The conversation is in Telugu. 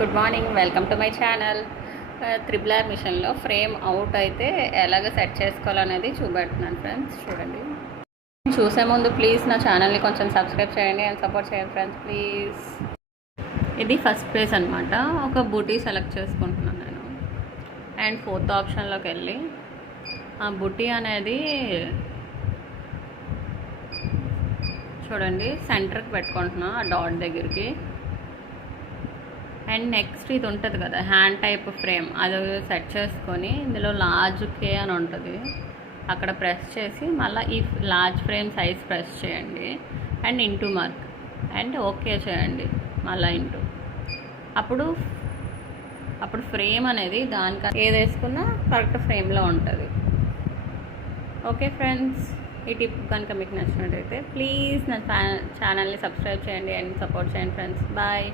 Good morning, welcome to my channel. Triple R మిషన్లో ఫ్రేమ్ అవుట్ అయితే ఎలాగ సెట్ చేసుకోవాలనేది చూపెడుతున్నాను ఫ్రెండ్స్. చూడండి, చూసే ముందు ప్లీజ్ నా ఛానల్ని కొంచెం సబ్స్క్రైబ్ చేయండి అండ్ సపోర్ట్ చేయండి ఫ్రెండ్స్ ప్లీజ్. ఇది ఫస్ట్ పేజ్ అనమాట. ఒక బూటీ సెలెక్ట్ చేసుకుంటున్నాను నేను. అండ్ ఫోర్త్ ఆప్షన్లోకి వెళ్ళి ఆ బూటీ అనేది చూడండి సెంటర్కి పెట్టుకుంటున్నా, ఆ డాట్ దగ్గరికి. అండ్ నెక్స్ట్ ఇది ఉంటుంది కదా హ్యాండ్ టైప్ ఫ్రేమ్, అది సెట్ చేసుకొని ఇందులో లార్జ్ కే అని ఉంటుంది, అక్కడ ప్రెస్ చేసి మళ్ళీ ఈ లార్జ్ ఫ్రేమ్ సైజ్ ప్రెస్ చేయండి and into mark and okay చేయండి మళ్ళీ ఇంటూ. అప్పుడు ఫ్రేమ్ అనేది దానికి ఏది వేసుకున్నా కరెక్ట్ ఫ్రేమ్లో ఉంటుంది. ఓకే ఫ్రెండ్స్, ఈ టిప్ కనుక మీకు నచ్చినట్టయితే ప్లీజ్ నా ఛానల్ని సబ్స్క్రైబ్ చేయండి అండ్ సపోర్ట్ చేయండి ఫ్రెండ్స్. బాయ్.